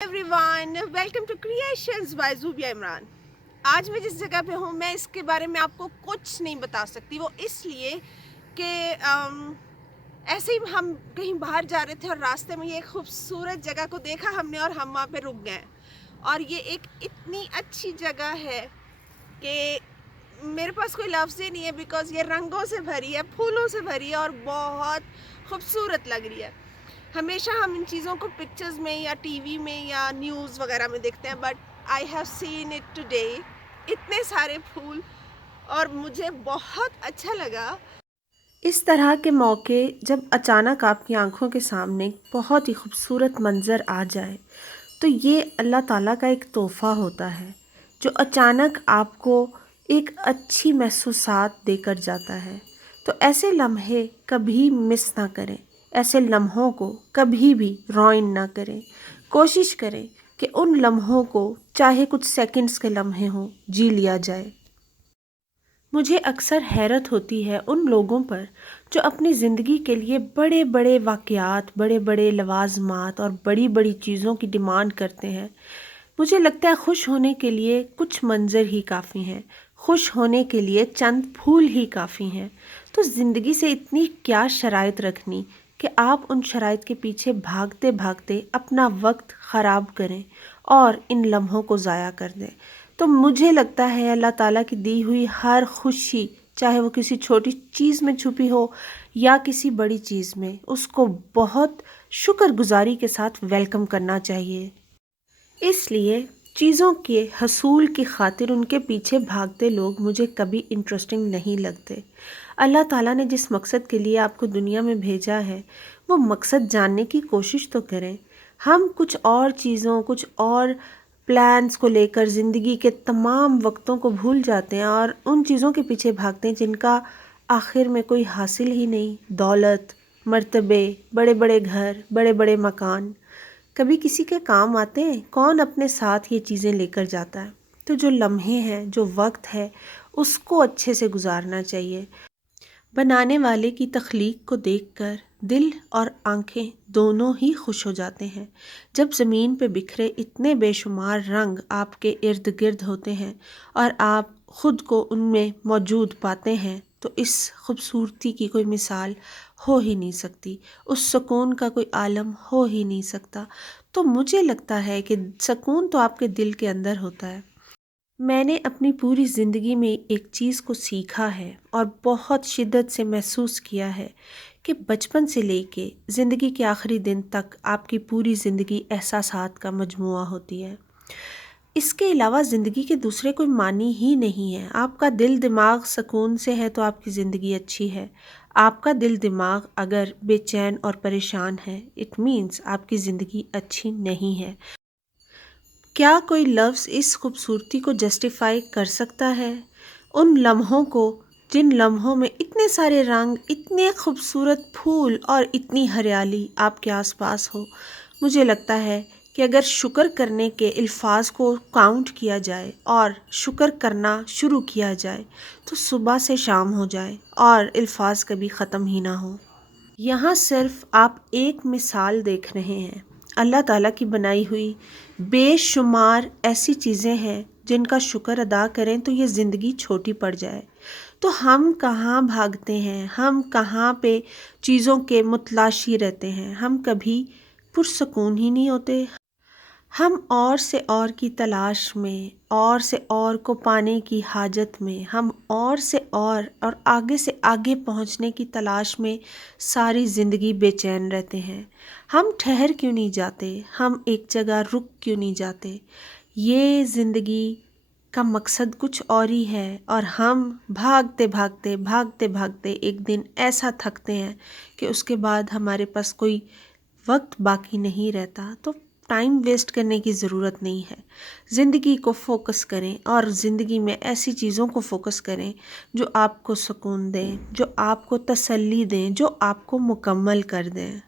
Everyone, welcome to creations by Zubia Imran. आज मैं जिस जगह पे हूँ मैं इसके बारे में आपको कुछ नहीं बता सकती। वो इसलिए कि ऐसे ही हम कहीं बाहर जा रहे थे और रास्ते में ये खूबसूरत जगह को देखा हमने और हम वहाँ पे रुक गए। और ये एक इतनी अच्छी जगह है कि मेरे पास कोई लफ्ज़ ही नहीं है, बिकॉज़ ये रंगों से भरी है, फूलों से भरी है और बहुत खूबसूरत लग रही है। हमेशा हम इन चीज़ों को पिक्चर्स में या टीवी में या न्यूज़ वगैरह में देखते हैं, but I have seen it today. इतने सारे फूल और मुझे बहुत अच्छा लगा। इस तरह के मौके जब अचानक आपकी आंखों के सामने बहुत ही खूबसूरत मंज़र आ जाए तो ये अल्लाह ताला का एक तोहफ़ा होता है जो अचानक आपको एक अच्छी महसूसात देकर जाता है। तो ऐसे लम्हे कभी मिस ना करें, ऐसे लम्हों को कभी भी रॉइन ना करें। कोशिश करें कि उन लम्हों को, चाहे कुछ सेकंड्स के लम्हे हों, जी लिया जाए। मुझे अक्सर हैरत होती है उन लोगों पर जो अपनी ज़िंदगी के लिए बड़े बड़े वाक़यात, बड़े बड़े लवाज़मात और बड़ी बड़ी चीज़ों की डिमांड करते हैं। मुझे लगता है खुश होने के लिए कुछ मंज़र ही काफ़ी हैं, खुश होने के लिए चंद फूल ही काफ़ी हैं। तो ज़िंदगी से इतनी क्या शराइत रखनी कि आप उन शराइत के पीछे भागते भागते अपना वक्त ख़राब करें और इन लम्हों को ज़ाया कर दें। तो मुझे लगता है अल्लाह ताला की दी हुई हर खुशी, चाहे वो किसी छोटी चीज़ में छुपी हो या किसी बड़ी चीज़ में, उसको बहुत शुक्रगुजारी के साथ वेलकम करना चाहिए। इसलिए चीज़ों के हसूल की खातिर उनके पीछे भागते लोग मुझे कभी इंटरेस्टिंग नहीं लगते। अल्लाह ताला ने जिस मकसद के लिए आपको दुनिया में भेजा है वो मकसद जानने की कोशिश तो करें। हम कुछ और चीज़ों, कुछ और प्लान्स को लेकर ज़िंदगी के तमाम वक्तों को भूल जाते हैं और उन चीज़ों के पीछे भागते हैं जिनका आखिर में कोई हासिल ही नहीं। दौलत, मर्तबे, बड़े बड़े घर, बड़े बड़े मकान कभी किसी के काम आते हैं? कौन अपने साथ ये चीज़ें लेकर जाता है? तो जो लम्हे हैं, जो वक्त है, उसको अच्छे से गुजारना चाहिए। बनाने वाले की तख्लीक को देखकर दिल और आंखें दोनों ही खुश हो जाते हैं। जब ज़मीन पे बिखरे इतने बेशुमार रंग आपके इर्द गिर्द होते हैं और आप ख़ुद को उनमें मौजूद पाते हैं तो इस खूबसूरती की कोई मिसाल हो ही नहीं सकती, उस सुकून का कोई आलम हो ही नहीं सकता। तो मुझे लगता है कि सुकून तो आपके दिल के अंदर होता है। मैंने अपनी पूरी ज़िंदगी में एक चीज़ को सीखा है और बहुत शिद्दत से महसूस किया है कि बचपन से लेके ज़िंदगी के आखिरी दिन तक आपकी पूरी ज़िंदगी एहसासात का मजमुआ होती है। इसके अलावा ज़िंदगी के दूसरे कोई मानी ही नहीं है। आपका दिल दिमाग सुकून से है तो आपकी ज़िंदगी अच्छी है। आपका दिल दिमाग अगर बेचैन और परेशान है, इट मीन्स आपकी ज़िंदगी अच्छी नहीं है। क्या कोई लफ्ज़ इस खूबसूरती को जस्टिफाई कर सकता है? उन लम्हों को जिन लम्हों में इतने सारे रंग, इतने खूबसूरत फूल और इतनी हरियाली आपके आसपास हो। मुझे लगता है कि अगर शुक्र करने के अल्फाज को काउंट किया जाए और शुक्र करना शुरू किया जाए तो सुबह से शाम हो जाए और अल्फाज कभी ख़त्म ही ना हो। यहाँ सिर्फ आप एक मिसाल देख रहे हैं। अल्लाह ताला की बनाई हुई बेशुमार ऐसी चीज़ें हैं जिनका शुक्र अदा करें तो ये ज़िंदगी छोटी पड़ जाए। तो हम कहाँ भागते हैं, हम कहाँ पे चीज़ों के मुतलाशी रहते हैं, हम कभी पुरसकून ही नहीं होते। हम और से और की तलाश में, और से और को पाने की हाजत में, हम और से और आगे से आगे पहुंचने की तलाश में सारी ज़िंदगी बेचैन रहते हैं। हम ठहर क्यों नहीं जाते, हम एक जगह रुक क्यों नहीं जाते? ये ज़िंदगी का मकसद कुछ और ही है और हम भागते भागते भागते भागते एक दिन ऐसा थकते हैं कि उसके बाद हमारे पास कोई वक्त बाकी नहीं रहता। तो टाइम वेस्ट करने की ज़रूरत नहीं है। ज़िंदगी को फ़ोकस करें और ज़िंदगी में ऐसी चीज़ों को फ़ोकस करें जो आपको सुकून दें, जो आपको तसल्ली दें, जो आपको मुकम्मल कर दें।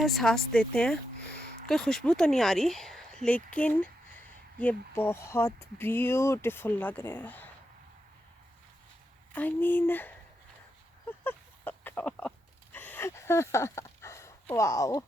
एहसास देते हैं। कोई खुशबू तो नहीं आ रही, लेकिन ये बहुत ब्यूटीफुल लग रहे हैं। I mean wow.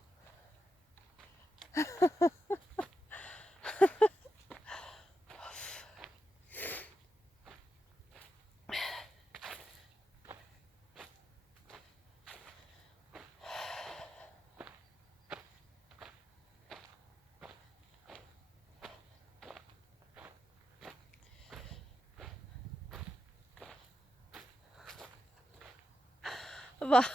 वाह।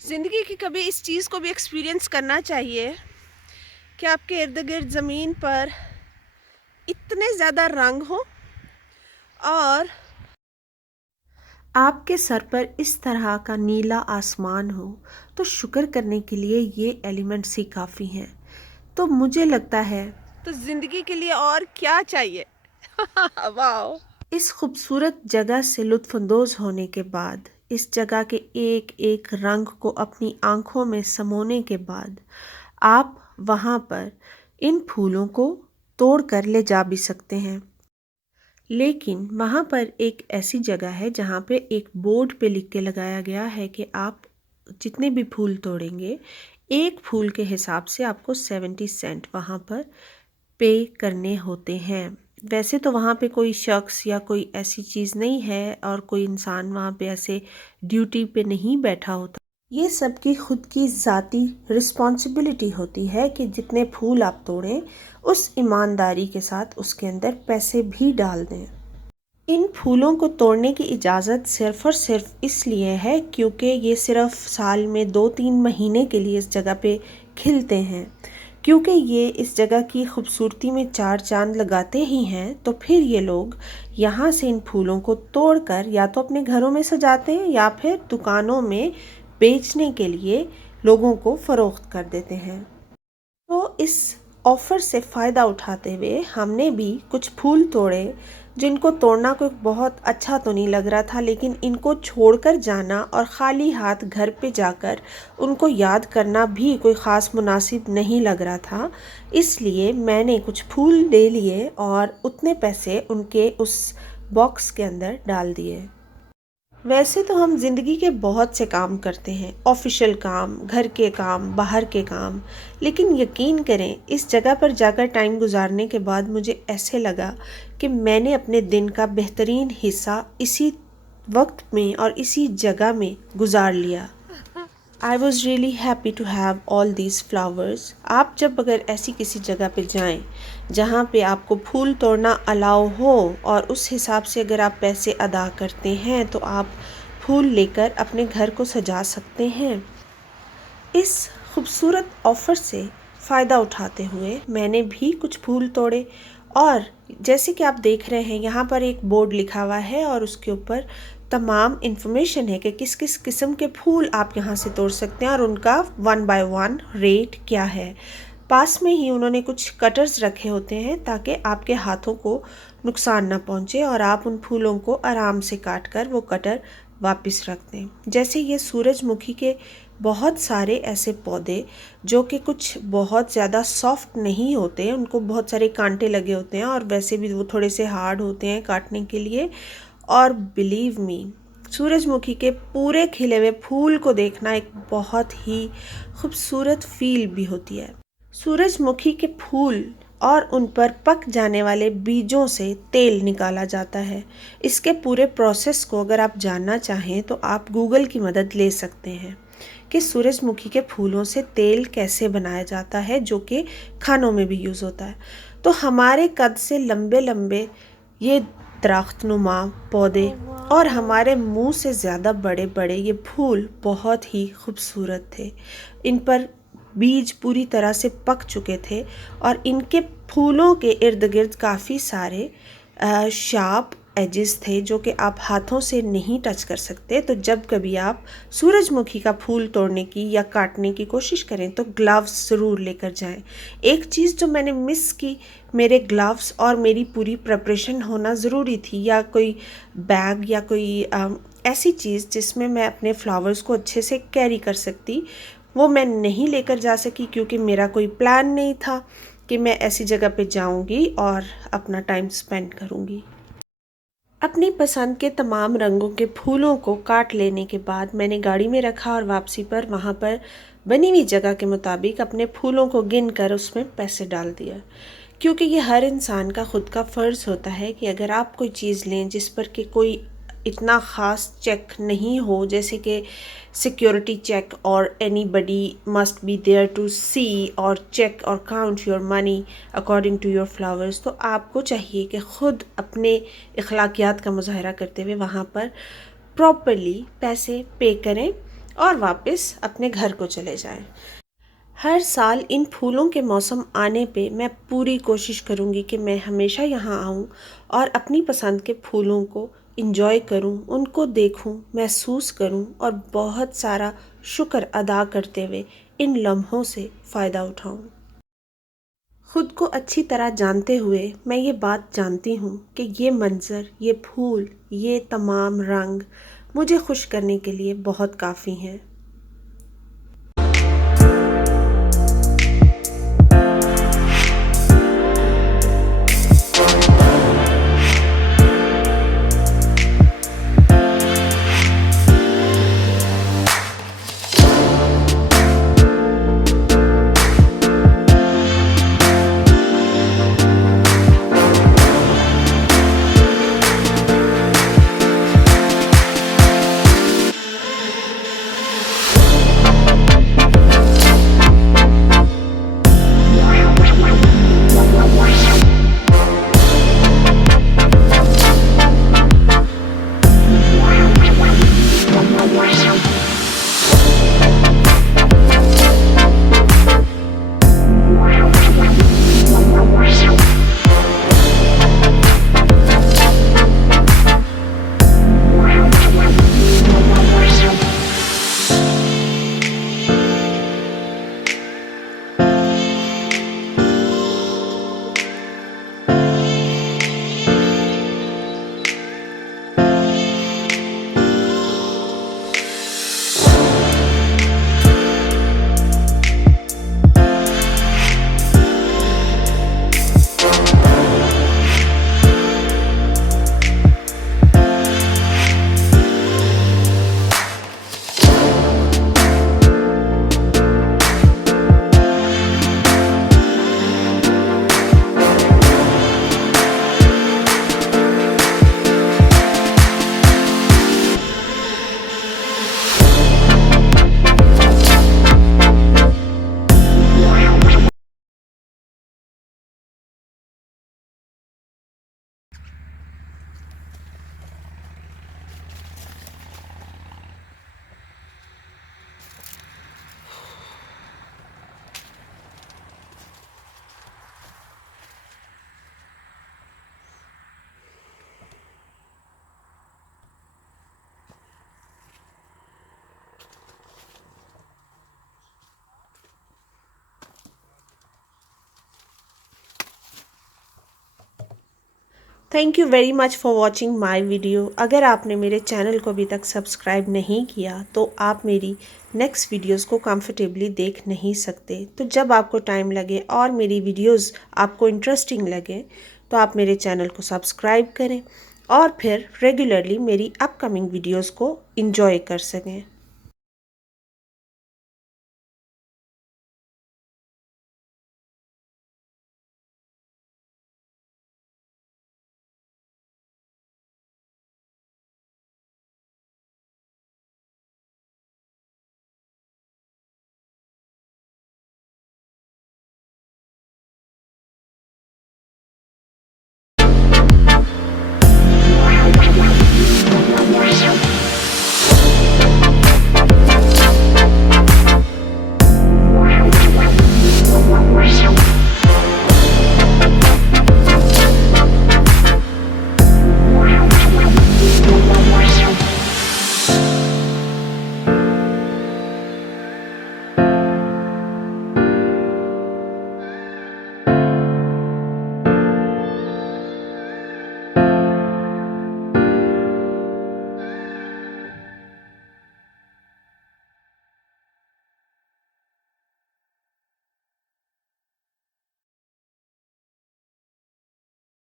ज़िंदगी की कभी इस चीज़ को भी एक्सपीरियंस करना चाहिए कि आपके इर्द गिर्द ज़मीन पर इतने ज़्यादा रंग हो और आपके सर पर इस तरह का नीला आसमान हो, तो शुक्र करने के लिए ये एलिमेंट्स ही काफ़ी हैं। तो मुझे लगता है तो ज़िंदगी के लिए और क्या चाहिए। वाह। इस खूबसूरत जगह से लुत्फ़अंदोज़ होने के बाद, इस जगह के एक एक रंग को अपनी आँखों में समोने के बाद, आप वहाँ पर इन फूलों को तोड़ कर ले जा भी सकते हैं। लेकिन वहाँ पर एक ऐसी जगह है जहाँ पे एक बोर्ड पे लिख के लगाया गया है कि आप जितने भी फूल तोड़ेंगे, एक फूल के हिसाब से आपको 70 सेंट वहाँ पर पे करने होते हैं। वैसे तो वहाँ पे कोई शख्स या कोई ऐसी चीज़ नहीं है और कोई इंसान वहाँ पे ऐसे ड्यूटी पे नहीं बैठा होता। ये सबकी खुद की ज़ाती रिस्पॉन्सिबिलिटी होती है कि जितने फूल आप तोड़ें उस ईमानदारी के साथ उसके अंदर पैसे भी डाल दें। इन फूलों को तोड़ने की इजाज़त सिर्फ़ और सिर्फ इसलिए है क्योंकि ये सिर्फ़ साल में 2-3 महीने के लिए इस जगह पे खिलते हैं। क्योंकि ये इस जगह की खूबसूरती में चार चांद लगाते ही हैं, तो फिर ये लोग यहाँ से इन फूलों को तोड़कर या तो अपने घरों में सजाते हैं या फिर दुकानों में बेचने के लिए लोगों को फ़रोख्त कर देते हैं। तो इस ऑफ़र से फ़ायदा उठाते हुए हमने भी कुछ फूल तोड़े, जिनको तोड़ना कोई बहुत अच्छा तो नहीं लग रहा था, लेकिन इनको छोड़कर जाना और ख़ाली हाथ घर पे जाकर उनको याद करना भी कोई ख़ास मुनासिब नहीं लग रहा था। इसलिए मैंने कुछ फूल ले लिए और उतने पैसे उनके उस बॉक्स के अंदर डाल दिए। वैसे तो हम ज़िंदगी के बहुत से काम करते हैं, ऑफिशियल काम, घर के काम, बाहर के काम, लेकिन यकीन करें इस जगह पर जाकर टाइम गुजारने के बाद मुझे ऐसे लगा कि मैंने अपने दिन का बेहतरीन हिस्सा इसी वक्त में और इसी जगह में गुजार लिया। I was really happy to have all these flowers। आप जब अगर ऐसी किसी जगह पे जाएं जहाँ पे आपको फूल तोड़ना अलाउ हो और उस हिसाब से अगर आप पैसे अदा करते हैं तो आप फूल लेकर अपने घर को सजा सकते हैं। इस खूबसूरत ऑफ़र से फ़ायदा उठाते हुए मैंने भी कुछ फूल तोड़े और जैसे कि आप देख रहे हैं यहाँ पर एक बोर्ड लिखा हुआ है और उसके ऊपर तमाम इन्फॉर्मेशन है कि किस किस किस्म के फूल आप यहाँ से तोड़ सकते हैं और उनका 1 बाय 1 रेट क्या है। पास में ही उन्होंने कुछ कटर्स रखे होते हैं ताकि आपके हाथों को नुकसान ना पहुँचे और आप उन फूलों को आराम से काट कर वो कटर वापस रख दें। जैसे ये सूरजमुखी के बहुत सारे ऐसे पौधे जो कि कुछ बहुत ज़्यादा सॉफ्ट नहीं होते, उनको बहुत सारे कांटे लगे होते हैं और वैसे भी वो थोड़े से हार्ड होते हैं काटने के लिए। और बिलीव मी, सूरजमुखी के पूरे खिले हुए फूल को देखना एक बहुत ही खूबसूरत फील भी होती है। सूरजमुखी के फूल और उन पर पक जाने वाले बीजों से तेल निकाला जाता है। इसके पूरे प्रोसेस को अगर आप जानना चाहें तो आप गूगल की मदद ले सकते हैं कि सूरजमुखी के फूलों से तेल कैसे बनाया जाता है, जो कि खानों में भी यूज़ होता है। तो हमारे कद से लंबे लंबे ये दरख्तनुमा पौधे और हमारे मुंह से ज़्यादा बड़े बड़े ये फूल बहुत ही खूबसूरत थे। इन पर बीज पूरी तरह से पक चुके थे और इनके फूलों के इर्द गिर्द काफ़ी सारे शार्प एजेस थे जो कि आप हाथों से नहीं टच कर सकते। तो जब कभी आप सूरजमुखी का फूल तोड़ने की या काटने की कोशिश करें तो ग्लव्स ज़रूर लेकर जाएं। एक चीज़ जो मैंने मिस की, मेरे ग्लव्स और मेरी पूरी प्रिपरेशन होना ज़रूरी थी, या कोई बैग या कोई ऐसी चीज़ जिसमें मैं अपने फ्लावर्स को अच्छे से कैरी कर सकती, वो मैं नहीं लेकर जा सकी क्योंकि मेरा कोई प्लान नहीं था कि मैं ऐसी जगह पे जाऊंगी और अपना टाइम स्पेंड करूंगी। अपनी पसंद के तमाम रंगों के फूलों को काट लेने के बाद मैंने गाड़ी में रखा और वापसी पर वहाँ पर बनी हुई जगह के मुताबिक अपने फूलों को गिन कर उसमें पैसे डाल दिया, क्योंकि ये हर इंसान का ख़ुद का फ़र्ज़ होता है कि अगर आप कोई चीज़ लें जिस पर कि कोई इतना ख़ास चेक नहीं हो, जैसे कि सिक्योरिटी चेक और anybody must be there to see और चेक और count your money according to your flowers, तो आपको चाहिए कि ख़ुद अपने अखलाकियात का मुजाहरा करते हुए वहाँ पर प्रॉपरली पैसे पे करें और वापस अपने घर को चले जाएं। हर साल इन फूलों के मौसम आने पे मैं पूरी कोशिश करूँगी कि मैं हमेशा यहाँ आऊँ और अपनी पसंद के फूलों को इंजॉय करूं, उनको देखूं, महसूस करूं और बहुत सारा शुक्र अदा करते हुए इन लम्हों से फ़ायदा उठाऊं। ख़ुद को अच्छी तरह जानते हुए मैं ये बात जानती हूँ कि ये मंज़र, ये फूल, ये तमाम रंग मुझे खुश करने के लिए बहुत काफ़ी हैं। Thank you very much for watching my video. अगर आपने मेरे चैनल को अभी तक सब्सक्राइब नहीं किया तो आप मेरी नेक्स्ट वीडियोस को कंफर्टेबली देख नहीं सकते। तो जब आपको टाइम लगे और मेरी वीडियोस आपको इंटरेस्टिंग लगे तो आप मेरे चैनल को सब्सक्राइब करें और फिर रेगुलरली मेरी अपकमिंग वीडियोस को इंजॉय कर सकें।